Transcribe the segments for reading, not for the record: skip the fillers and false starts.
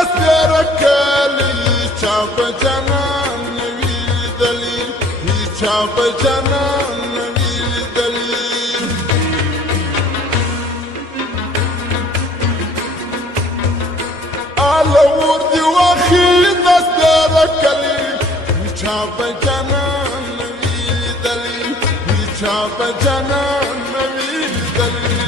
دستیار کلی چا په جانان نوی دلی چا په جانان نوی دلی آلور دی واخی دستیار کلی چا په جانان نوی دلی چا په جانان نوی دلی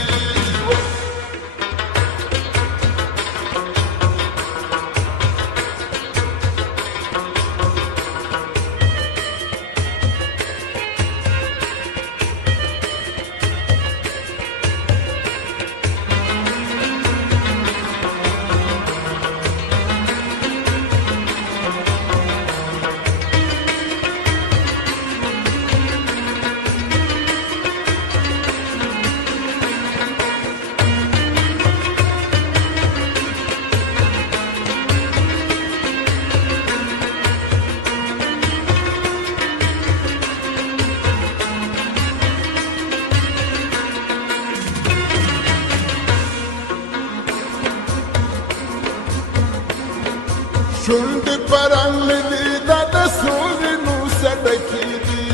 شونډې پرانګلې دا د سوزنو سړکې دي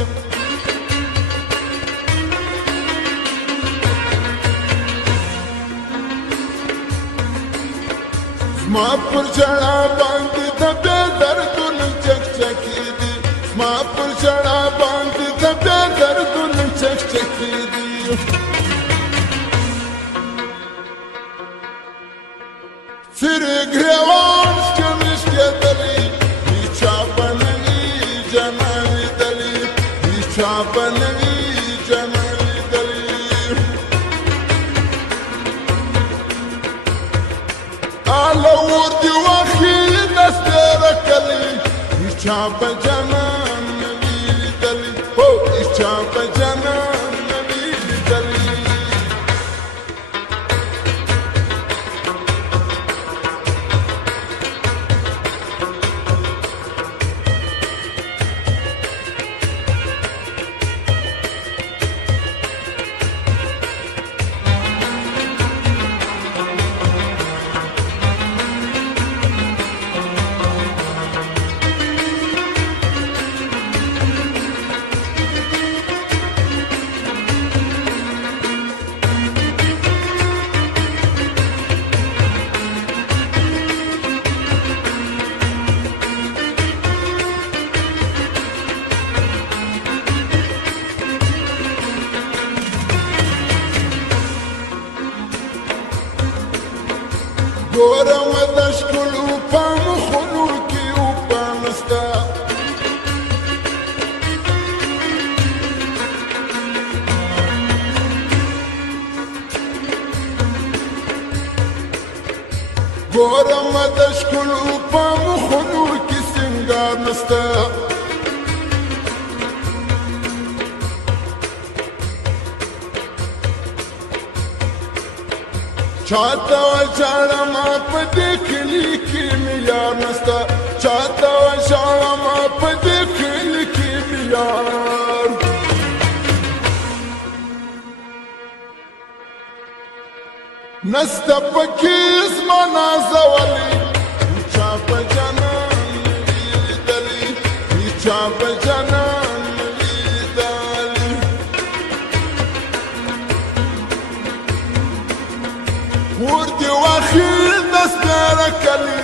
زما پر ژړا باندې د بې دردونو چکچکې دي زما پر ژړا باندې د بې دردونو چکچکې دي څرې ګریوان چاپنوی جنوی دلی آلور دی وخی دستیر کلی چاپ جنان نوی دلی چاپ جنان نوی دلی ګورم د ښکلو په مخونو کې اوبه نسته ګورم د ښکلو په مخونو کې سینګار نسته چاته وژاړم په دې کلي کې مې یار نسته چاته وژاړم په دې کلي کې مې یار نسته پکې زما نازولې چا په جانان نوی دلی چا په جانان نوی دلی ور دی واخی دستیار کلی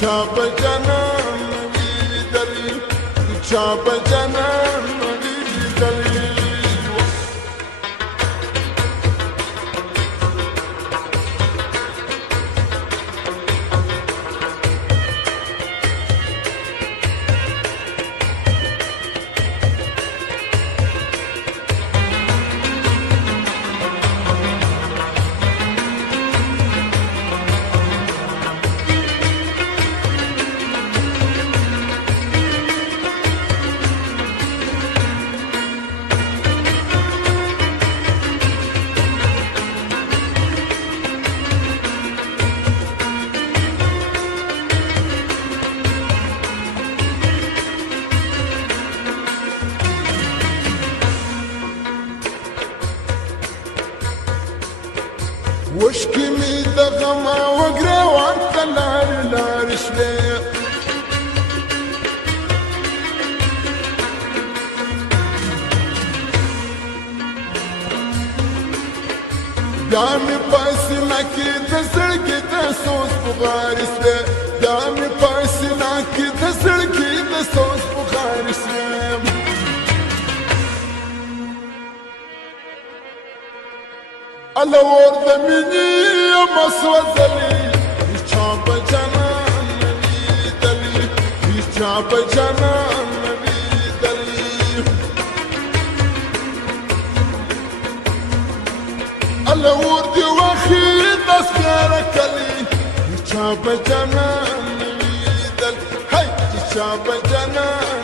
چا په جانان نوی دلی چا په جانان نوی دلی وشکی می د غم او ګریوان لارې لارې شوې بیا مې په سینه کې د زړګي د سوز بغارې شوې بیا مې په سینه کې د زړګي د سوز بغارې شوې الله اور د مینې یمه سوځلې هیچا په جانان نه لیدلې هیچا په جانان نه لیدلې الله اور دې وخې دسپیاره کلي هیچا په جانان نه لیدل هی هیچا په جانان